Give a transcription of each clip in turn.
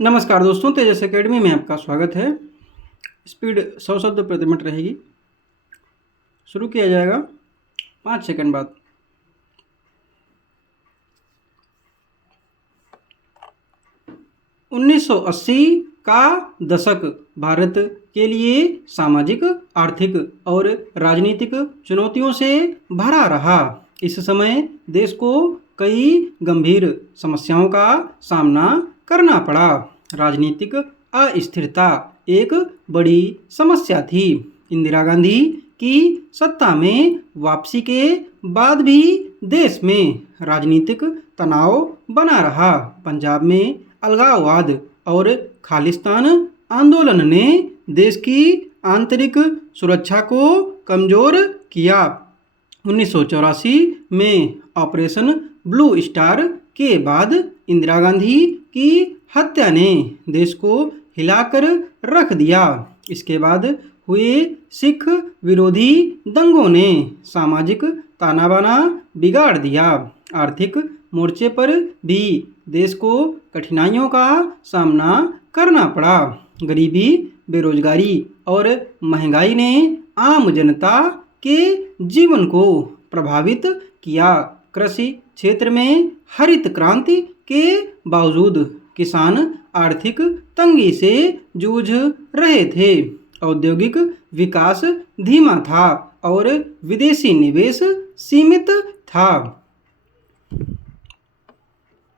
नमस्कार दोस्तों, तेजस एकेडमी में आपका स्वागत है। स्पीड 100 शब्द प्रति मिनट रहेगी। शुरू किया जाएगा 5 सेकंड बाद। उन्नीस सौ 80 का दशक भारत के लिए सामाजिक, आर्थिक और राजनीतिक चुनौतियों से भरा रहा। इस समय देश को कई गंभीर समस्याओं का सामना करना पड़ा। राजनीतिक अस्थिरता एक बड़ी समस्या थी। इंदिरा गांधी की सत्ता में वापसी के बाद भी देश में राजनीतिक तनाव बना रहा। पंजाब में अलगाववाद और खालिस्तान आंदोलन ने देश की आंतरिक सुरक्षा को कमजोर किया। 1984 में ऑपरेशन ब्लू स्टार के बाद इंदिरा गांधी की हत्या ने देश को हिलाकर रख दिया। इसके बाद हुए सिख विरोधी दंगों ने सामाजिक ताना बाना बिगाड़ दिया। आर्थिक मोर्चे पर भी देश को कठिनाइयों का सामना करना पड़ा। गरीबी, बेरोजगारी और महंगाई ने आम जनता के जीवन को प्रभावित किया। कृषि क्षेत्र में हरित क्रांति के बावजूद किसान आर्थिक तंगी से जूझ रहे थे। औद्योगिक विकास धीमा था और विदेशी निवेश सीमित था।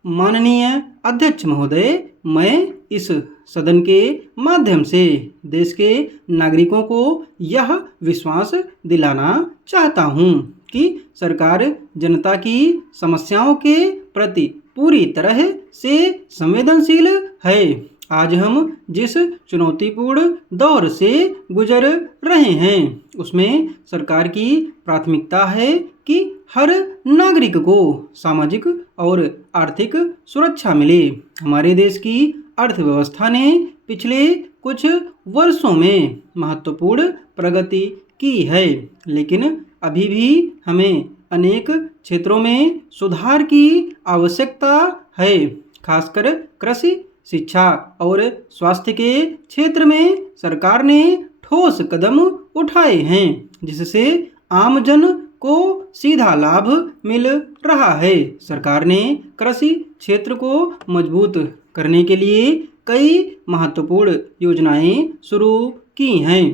माननीय अध्यक्ष महोदय, मैं इस सदन के माध्यम से देश के नागरिकों को यह विश्वास दिलाना चाहता हूं कि सरकार जनता की समस्याओं के प्रति पूरी तरह से संवेदनशील है। आज हम जिस चुनौतीपूर्ण दौर से गुजर रहे हैं उसमें सरकार की प्राथमिकता है कि हर नागरिक को सामाजिक और आर्थिक सुरक्षा मिले। हमारे देश की अर्थव्यवस्था ने पिछले कुछ वर्षों में महत्वपूर्ण प्रगति की है, लेकिन अभी भी हमें अनेक क्षेत्रों में सुधार की आवश्यकता है। खासकर कृषि, शिक्षा और स्वास्थ्य के क्षेत्र में सरकार ने ठोस कदम उठाए हैं, जिससे आमजन को सीधा लाभ मिल रहा है। सरकार ने कृषि क्षेत्र को मजबूत करने के लिए कई महत्वपूर्ण योजनाएं शुरू की हैं।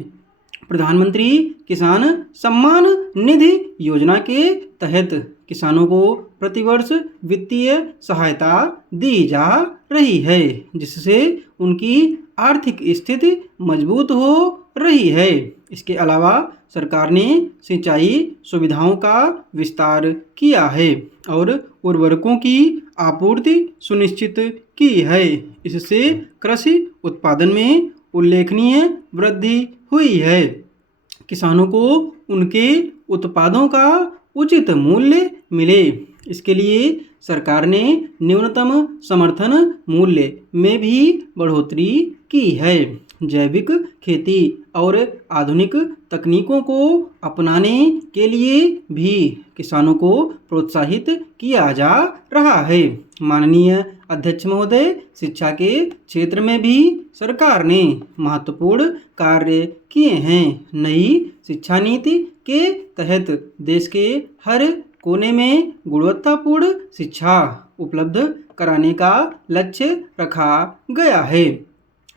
प्रधानमंत्री किसान सम्मान निधि योजना के तहत किसानों को प्रतिवर्ष वित्तीय सहायता दी जा रही है, जिससे उनकी आर्थिक स्थिति मजबूत हो रही है। इसके अलावा सरकार ने सिंचाई सुविधाओं का विस्तार किया है और उर्वरकों की आपूर्ति सुनिश्चित की है। इससे कृषि उत्पादन में उल्लेखनीय वृद्धि हुई है। किसानों को उनके उत्पादों का उचित मूल्य मिले, इसके लिए सरकार ने न्यूनतम समर्थन मूल्य में भी बढ़ोतरी की है। जैविक खेती और आधुनिक तकनीकों को अपनाने के लिए भी किसानों को प्रोत्साहित किया जा रहा है। माननीय अध्यक्ष महोदय, शिक्षा के क्षेत्र में भी सरकार ने महत्वपूर्ण कार्य किए हैं। नई शिक्षा नीति के तहत देश के हर कोने में गुणवत्तापूर्ण शिक्षा उपलब्ध कराने का लक्ष्य रखा गया है।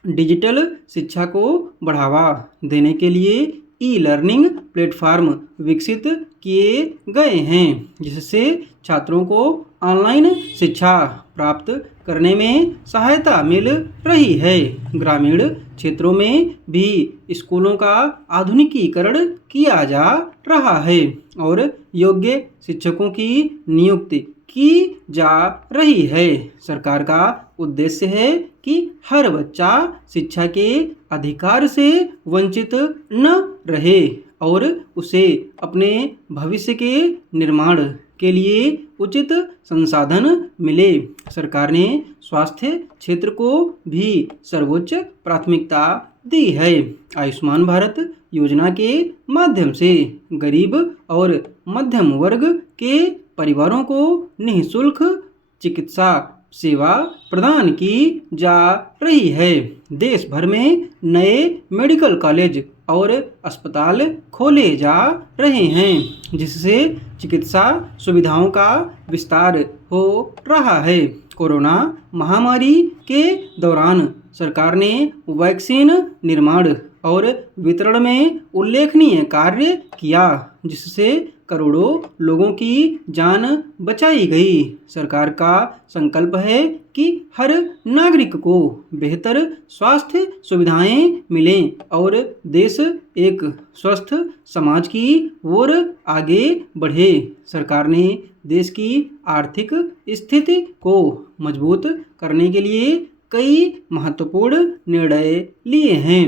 डिजिटल शिक्षा को बढ़ावा देने के लिए ई लर्निंग प्लेटफॉर्म विकसित किए गए हैं, जिससे छात्रों को ऑनलाइन शिक्षा प्राप्त करने में सहायता मिल रही है। ग्रामीण क्षेत्रों में भी स्कूलों का आधुनिकीकरण किया जा रहा है और योग्य शिक्षकों की नियुक्ति की जा रही है। सरकार का उद्देश्य है कि हर बच्चा शिक्षा के अधिकार से वंचित न रहे और उसे अपने भविष्य के निर्माण के लिए उचित संसाधन मिले। सरकार ने स्वास्थ्य क्षेत्र को भी सर्वोच्च प्राथमिकता दी है। आयुष्मान भारत योजना के माध्यम से गरीब और मध्यम वर्ग के परिवारों को निःशुल्क चिकित्सा सेवा प्रदान की जा रही है। देश भर में नए मेडिकल कॉलेज और अस्पताल खोले जा रहे हैं, जिससे चिकित्सा सुविधाओं का विस्तार हो रहा है। कोरोना महामारी के दौरान सरकार ने वैक्सीन निर्माण और वितरण में उल्लेखनीय कार्य किया, जिससे करोड़ों लोगों की जान बचाई गई। सरकार का संकल्प है कि हर नागरिक को बेहतर स्वास्थ्य सुविधाएं मिलें और देश एक स्वस्थ समाज की ओर आगे बढ़े। सरकार ने देश की आर्थिक स्थिति को मजबूत करने के लिए कई महत्वपूर्ण निर्णय लिए हैं।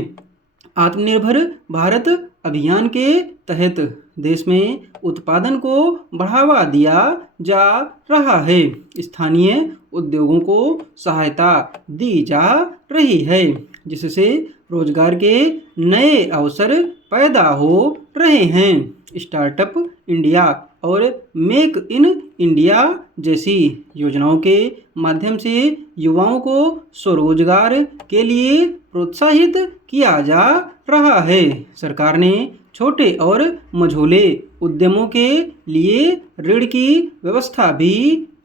आत्मनिर्भर भारत अभियान के तहत देश में उत्पादन को बढ़ावा दिया जा रहा है। स्थानीय उद्योगों को सहायता दी जा रही है, जिससे रोजगार के नए अवसर पैदा हो रहे हैं। स्टार्टअप इंडिया और मेक इन इंडिया जैसी योजनाओं के माध्यम से युवाओं को स्वरोजगार के लिए प्रोत्साहित किया जा रहा है। सरकार ने छोटे और मझोले उद्यमों के लिए ऋण की व्यवस्था भी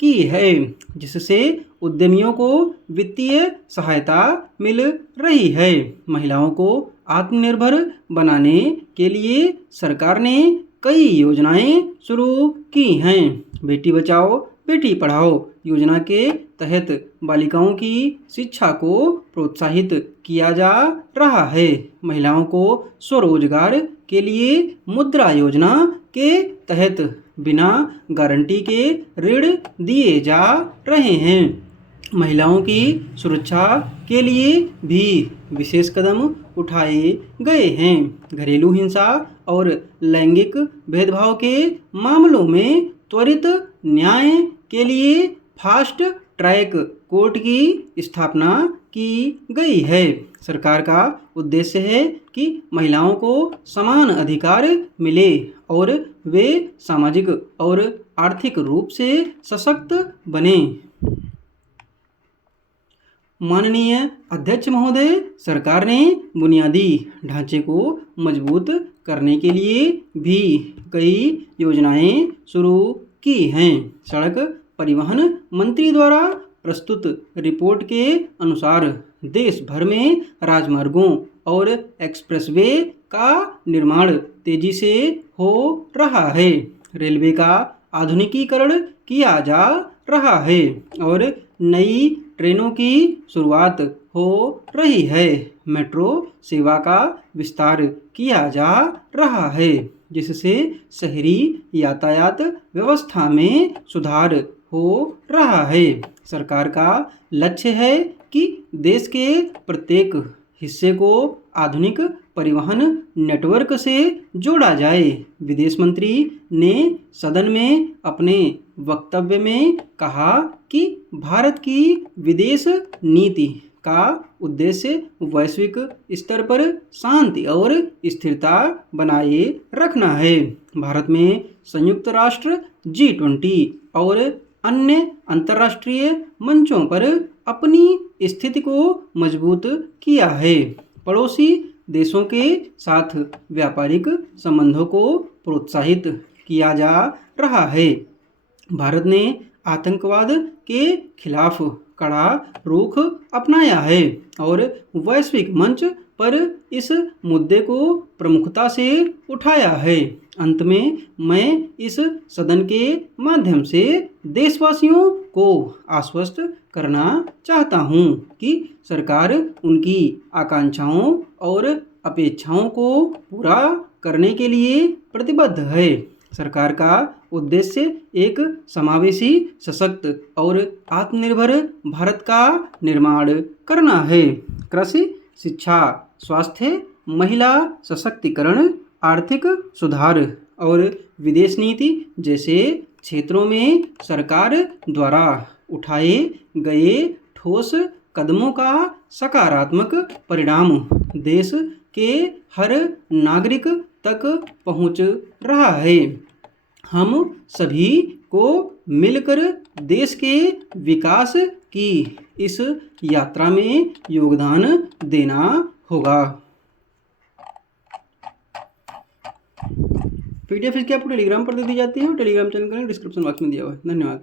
की है, जिससे उद्यमियों को वित्तीय सहायता मिल रही है। महिलाओं को आत्मनिर्भर बनाने के लिए सरकार ने कई योजनाएं शुरू की हैं। बेटी बचाओ बेटी पढ़ाओ योजना के तहत बालिकाओं की शिक्षा को प्रोत्साहित किया जा रहा है। महिलाओं को स्वरोजगार के लिए मुद्रा योजना के तहत बिना गारंटी के ऋण दिए जा रहे हैं। महिलाओं की सुरक्षा के लिए भी विशेष कदम उठाए गए हैं। घरेलू हिंसा और लैंगिक भेदभाव के मामलों में त्वरित न्याय के लिए फास्ट ट्रैक कोर्ट की स्थापना की गई है। सरकार का उद्देश्य है कि महिलाओं को समान अधिकार मिले और वे सामाजिक और आर्थिक रूप से सशक्त बने। माननीय अध्यक्ष महोदय, सरकार ने बुनियादी ढांचे को मजबूत करने के लिए भी कई योजनाएं शुरू की हैं। सड़क परिवहन मंत्री द्वारा प्रस्तुत रिपोर्ट के अनुसार देश भर में राजमार्गों और एक्सप्रेसवे का निर्माण तेजी से हो रहा है। रेलवे का आधुनिकीकरण किया जा रहा है और नई ट्रेनों की शुरुआत हो रही है। मेट्रो सेवा का विस्तार किया जा रहा है, जिससे शहरी यातायात व्यवस्था में सुधार हो रहा है। सरकार का लक्ष्य है कि देश के प्रत्येक हिस्से को आधुनिक परिवहन नेटवर्क से जोड़ा जाए। विदेश मंत्री ने सदन में अपने वक्तव्य में कहा कि भारत की विदेश नीति का उद्देश्य वैश्विक स्तर पर शांति और स्थिरता बनाए रखना है। भारत में संयुक्त राष्ट्र G20 और अन्य अंतर्राष्ट्रीय मंचों पर अपनी स्थिति को मजबूत किया है। पड़ोसी देशों के साथ व्यापारिक संबंधों को प्रोत्साहित किया जा रहा है। भारत ने आतंकवाद के खिलाफ कड़ा रुख अपनाया है और वैश्विक मंच पर इस मुद्दे को प्रमुखता से उठाया है। अंत में मैं इस सदन के माध्यम से देशवासियों को आश्वस्त करना चाहता हूं कि सरकार उनकी आकांक्षाओं और अपेक्षाओं को पूरा करने के लिए प्रतिबद्ध है। सरकार का उद्देश्य एक समावेशी, सशक्त और आत्मनिर्भर भारत का निर्माण करना है। कृषि, शिक्षा, स्वास्थ्य, महिला सशक्तिकरण, आर्थिक सुधार और विदेश नीति जैसे क्षेत्रों में सरकार द्वारा उठाए गए ठोस कदमों का सकारात्मक परिणाम देश के हर नागरिक तक पहुंच रहा है। हम सभी को मिलकर देश के विकास की इस यात्रा में योगदान देना होगा। पीडीएफ इसकी आपको टेलीग्राम पर दे दी जाती है और टेलीग्राम चैनल का लिंक डिस्क्रिप्शन बॉक्स में दिया हुआ है। धन्यवाद।